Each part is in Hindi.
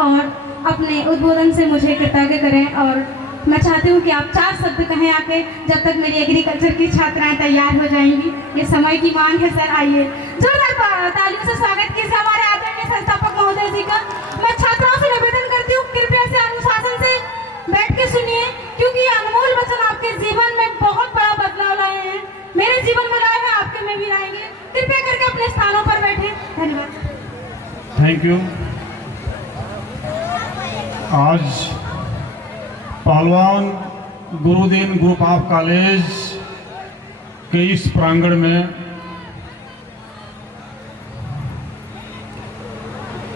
और अपने उद्बोधन से मुझे कृतज्ञ करें। और मैं चाहती हूँ कि आप 4 शब्द कहें आके, जब तक मेरी एग्रीकल्चर की छात्राएं तैयार हो जाएंगी। ये समय की मांग है सर। आइए जोरदार तालियों से स्वागत कीजिए हमारे आदरणीय संस्थापक महोदय जी का। मैं छात्राओं से निवेदन करती हूँ, कृपया से अनुशासन से बैठ के सुनिए, क्योंकि ये अनमोल वचन आपके जीवन में बहुत बड़ा बदलाव लाए हैं। मेरे जीवन में लाए हैं, आपके में भी लाएंगे। कृपया करके अपने स्थानों पर बैठे। धन्यवाद। Thank you. आज पहलवान गुरुदीन ग्रुप ऑफ कॉलेज के इस प्रांगण में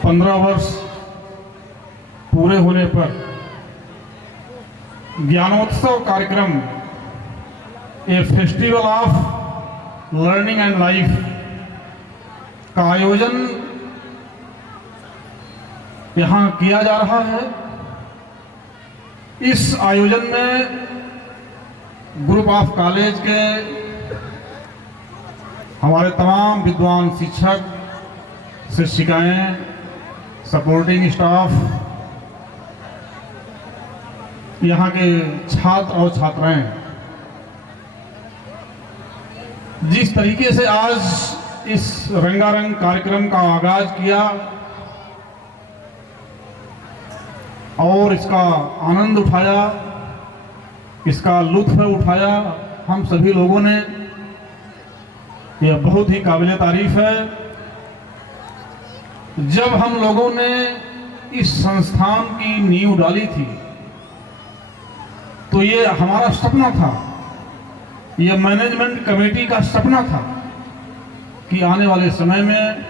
15 वर्ष पूरे होने पर ज्ञानोत्सव कार्यक्रम, ए festival of learning and life का आयोजन यहाँ किया जा रहा है। इस आयोजन में ग्रुप ऑफ कॉलेज के हमारे तमाम विद्वान शिक्षक, शिक्षिकाएं, सपोर्टिंग स्टाफ, यहाँ के छात्र और छात्राएं, जिस तरीके से आज इस रंगारंग कार्यक्रम का आगाज किया और इसका आनंद उठाया, इसका लुत्फ उठाया हम सभी लोगों ने, यह बहुत ही काबिल तारीफ है। जब हम लोगों ने इस संस्थान की नींव डाली थी तो ये हमारा सपना था, यह मैनेजमेंट कमेटी का सपना था कि आने वाले समय में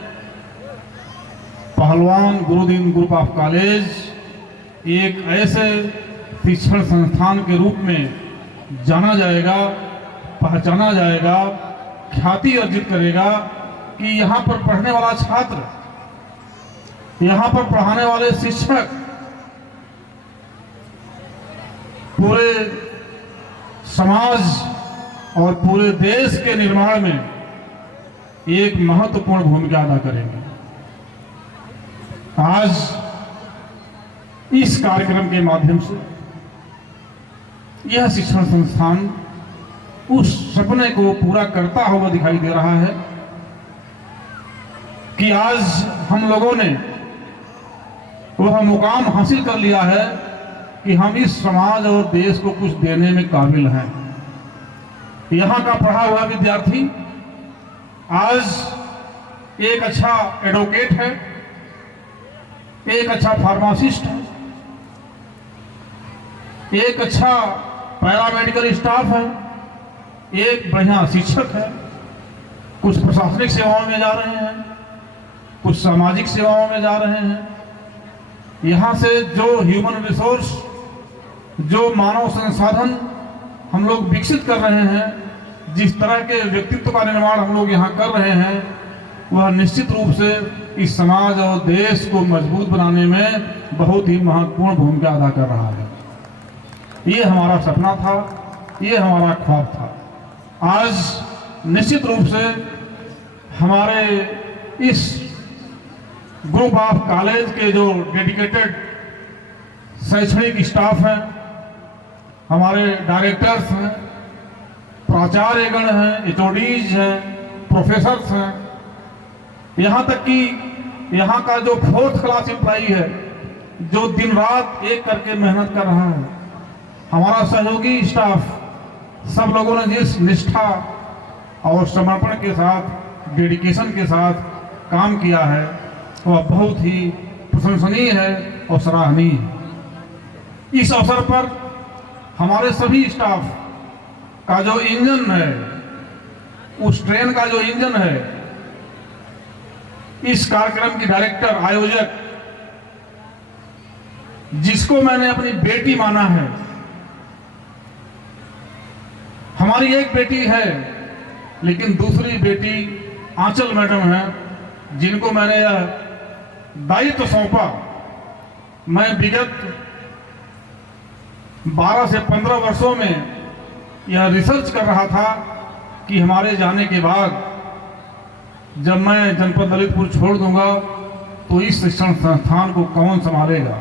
पहलवान गुरुदीन ग्रुप ऑफ कॉलेज एक ऐसे शिक्षण संस्थान के रूप में जाना जाएगा, पहचाना जाएगा, ख्याति अर्जित करेगा कि यहाँ पर पढ़ने वाला छात्र, यहाँ पर पढ़ाने वाले शिक्षक पूरे समाज और पूरे देश के निर्माण में एक महत्वपूर्ण भूमिका अदा करेंगे। आज इस कार्यक्रम के माध्यम से यह शिक्षण संस्थान उस सपने को पूरा करता हुआ दिखाई दे रहा है कि आज हम लोगों ने वह मुकाम हासिल कर लिया है कि हम इस समाज और देश को कुछ देने में काबिल हैं। यहाँ का पढ़ा हुआ विद्यार्थी आज एक अच्छा एडवोकेट है, एक अच्छा फार्मासिस्ट है, एक अच्छा पैरामेडिकल स्टाफ है, एक बढ़िया शिक्षक है, कुछ प्रशासनिक सेवाओं में जा रहे हैं, कुछ सामाजिक सेवाओं में जा रहे हैं। यहाँ से जो ह्यूमन रिसोर्स, जो मानव संसाधन हम लोग विकसित कर रहे हैं, जिस तरह के व्यक्तित्व का निर्माण हम लोग यहाँ कर रहे हैं, वह निश्चित रूप से इस समाज और देश को मजबूत बनाने में बहुत ही महत्वपूर्ण भूमिका अदा कर रहा है। ये हमारा सपना था, ये हमारा ख्वाब था। आज निश्चित रूप से हमारे इस ग्रुप ऑफ कॉलेज के जो डेडिकेटेड शैक्षणिक स्टाफ हैं, हमारे डायरेक्टर्स हैं, प्राचार्यगण हैं, एचओडीज हैं, प्रोफेसर्स हैं, यहाँ तक कि यहाँ का जो 4th क्लास एम्प्लॉई है जो दिन रात एक करके मेहनत कर रहा है, हमारा सहयोगी स्टाफ, सब लोगों ने जिस निष्ठा और समर्पण के साथ, डेडिकेशन के साथ काम किया है, वह बहुत ही प्रशंसनीय है और सराहनीय है। इस अवसर पर हमारे सभी स्टाफ का जो इंजन है, उस ट्रेन का जो इंजन है, इस कार्यक्रम की डायरेक्टर, आयोजक, जिसको मैंने अपनी बेटी माना है, हमारी एक बेटी है लेकिन दूसरी बेटी आंचल मैडम है, जिनको मैंने यह दायित्व सौंपा। मैं विगत 12 से 15 वर्षों में यह रिसर्च कर रहा था कि हमारे जाने के बाद जब मैं जनपद ललितपुर छोड़ दूंगा तो इस शिक्षण संस्थान को कौन संभालेगा,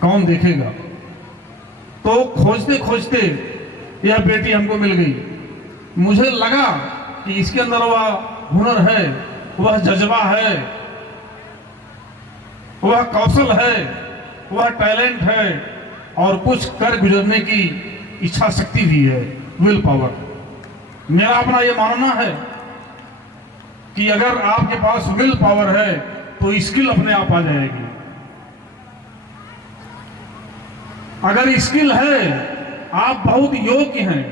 कौन देखेगा। तो खोजते खोजते यह बेटी हमको मिल गई। मुझे लगा कि इसके अंदर वह हुनर है, वह जज्बा है, वह कौशल है, वह टैलेंट है और कुछ कर गुजरने की इच्छा शक्ति भी है, विल पावर। मेरा अपना यह मानना है कि अगर आपके पास विल पावर है तो स्किल अपने आप आ जाएगी। अगर स्किल है, आप बहुत योग्य हैं,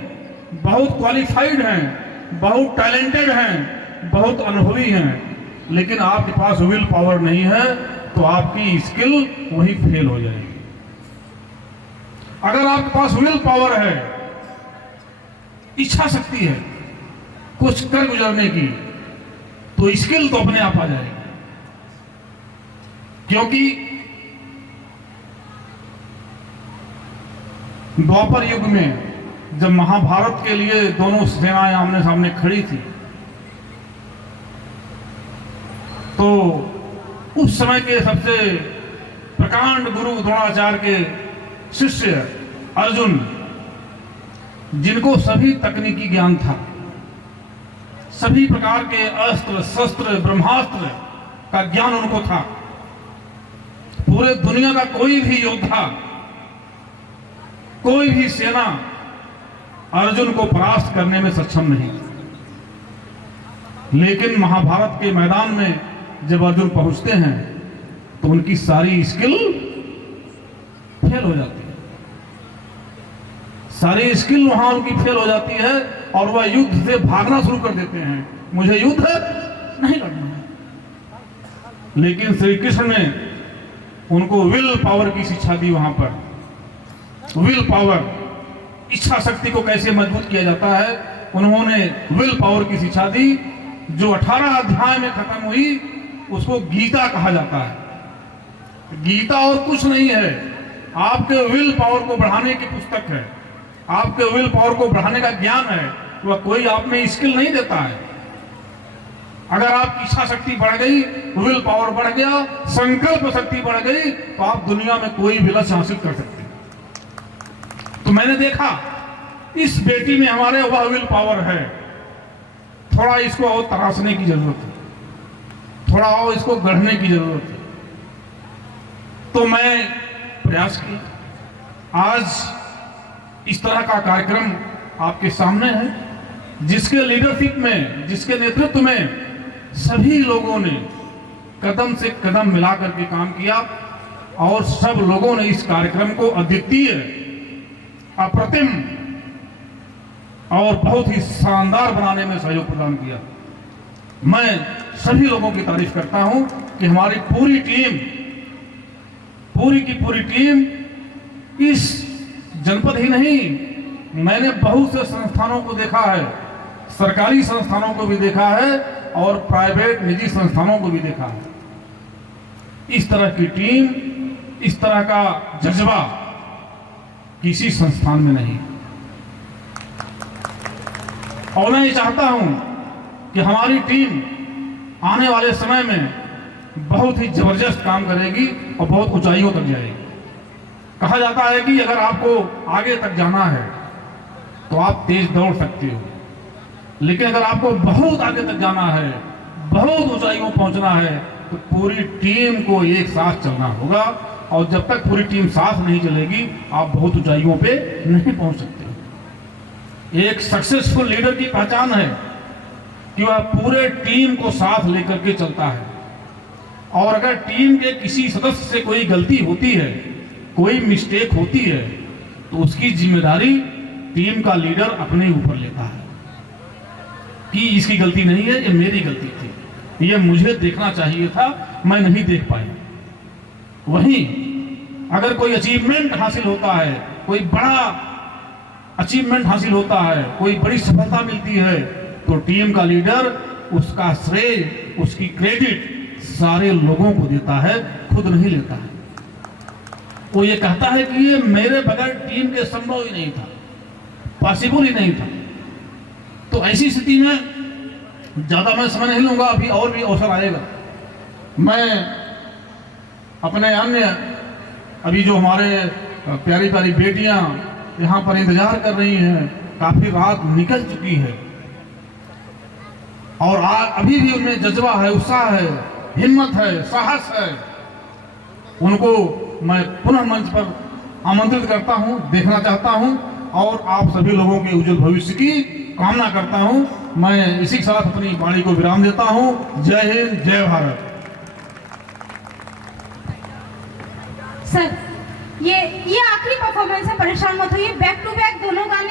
बहुत क्वालिफाइड हैं, बहुत टैलेंटेड हैं, बहुत अनुभवी हैं, लेकिन आपके पास विल पावर नहीं है तो आपकी स्किल वहीं फेल हो जाएगी। अगर आपके पास विल पावर है, इच्छा शक्ति है कुछ कर गुजरने की, तो स्किल तो अपने आप आ जाएगी। क्योंकि द्वापर युग में जब महाभारत के लिए दोनों सेनाएं आमने सामने खड़ी थी, तो उस समय के सबसे प्रकांड गुरु द्रोणाचार्य के शिष्य अर्जुन, जिनको सभी तकनीकी ज्ञान था, सभी प्रकार के अस्त्र शस्त्र ब्रह्मास्त्र का ज्ञान उनको था, पूरे दुनिया का कोई भी योद्धा, कोई भी सेना अर्जुन को परास्त करने में सक्षम नहीं। लेकिन महाभारत के मैदान में जब अर्जुन पहुंचते हैं तो उनकी सारी स्किल फेल हो जाती है, सारी स्किल वहां उनकी फेल हो जाती है और वह युद्ध से भागना शुरू कर देते हैं। मुझे युद्ध नहीं लड़ना है। लेकिन श्री कृष्ण ने उनको विल पावर की शिक्षा दी। वहां पर विल पावर, इच्छा शक्ति को कैसे मजबूत किया जाता है, उन्होंने विल पावर की शिक्षा दी, जो 18 अध्याय में खत्म हुई। उसको गीता कहा जाता है। गीता और कुछ नहीं है, आपके विल पावर को बढ़ाने की पुस्तक है, आपके विल पावर को बढ़ाने का ज्ञान है। वह कोई आप में स्किल नहीं देता है। अगर आपकी इच्छा शक्ति बढ़ गई, विल पावर बढ़ गया, संकल्प शक्ति बढ़ गई, तो आप दुनिया में कोई भी लक्ष्य हासिल कर सकते हैं। तो मैंने देखा इस बेटी में हमारे वह विल पावर है। थोड़ा इसको और तराशने की जरूरत है, थोड़ा और इसको गढ़ने की जरूरत है। तो मैं प्रयास किया। आज इस तरह का कार्यक्रम आपके सामने है, जिसके लीडरशिप में, जिसके नेतृत्व में सभी लोगों ने कदम से कदम मिलाकर के काम किया और सब लोगों ने इस कार्यक्रम को अद्वितीय, अप्रतिम और बहुत ही शानदार बनाने में सहयोग प्रदान किया। मैं सभी लोगों की तारीफ करता हूं कि हमारी पूरी टीम, पूरी की पूरी टीम, इस जनपद ही नहीं, मैंने बहुत से संस्थानों को देखा है, सरकारी संस्थानों को भी देखा है और प्राइवेट निजी संस्थानों को भी देखा है। इस तरह की टीम, इस तरह का जज्बा किसी संस्थान में नहीं। और मैं ये चाहता हूं कि हमारी टीम आने वाले समय में बहुत ही जबरदस्त काम करेगी और बहुत ऊंचाइयों तक जाएगी। कहा जाता है कि अगर आपको आगे तक जाना है तो आप तेज दौड़ सकते हो, लेकिन अगर आपको बहुत आगे तक जाना है, बहुत ऊंचाइयों पहुंचना है, तो पूरी टीम को एक साथ चलना होगा। और जब तक पूरी टीम साथ नहीं चलेगी, आप बहुत ऊंचाइयों पे नहीं पहुंच सकते। एक सक्सेसफुल लीडर की पहचान है कि वह पूरे टीम को साथ लेकर के चलता है। और अगर टीम के किसी सदस्य से कोई गलती होती है, कोई मिस्टेक होती है, तो उसकी जिम्मेदारी टीम का लीडर अपने ऊपर लेता है कि इसकी गलती नहीं है, ये मेरी गलती थी, ये मुझे देखना चाहिए था, मैं नहीं देख पाया। वहीं अगर कोई अचीवमेंट हासिल होता है, कोई बड़ा अचीवमेंट हासिल होता है, कोई बड़ी सफलता मिलती है, तो टीम का लीडर उसका श्रेय, उसकी क्रेडिट सारे लोगों को देता है, खुद नहीं लेता है। वो ये कहता है कि ये मेरे बगैर टीम के संभव ही नहीं था, पॉसिबल ही नहीं था। तो ऐसी स्थिति में ज्यादा मैं समय नहीं लूंगा, अभी और भी अवसर आएगा। मैं अपने अन्य अभी जो हमारे प्यारी प्यारी बेटियां यहाँ पर इंतजार कर रही हैं, काफी रात निकल चुकी है और अभी भी उनमें जज्बा है, उत्साह है, हिम्मत है, साहस है, उनको मैं पुनः मंच पर आमंत्रित करता हूं, देखना चाहता हूं और आप सभी लोगों के उज्जवल भविष्य की कामना करता हूं। मैं इसी के साथ अपनी वाणी को विराम देता हूं। जय हिंद, जय भारत। सर, ये आखिरी परफॉर्मेंस है, परेशान मत होइए। बैक टू बैक दोनों गाने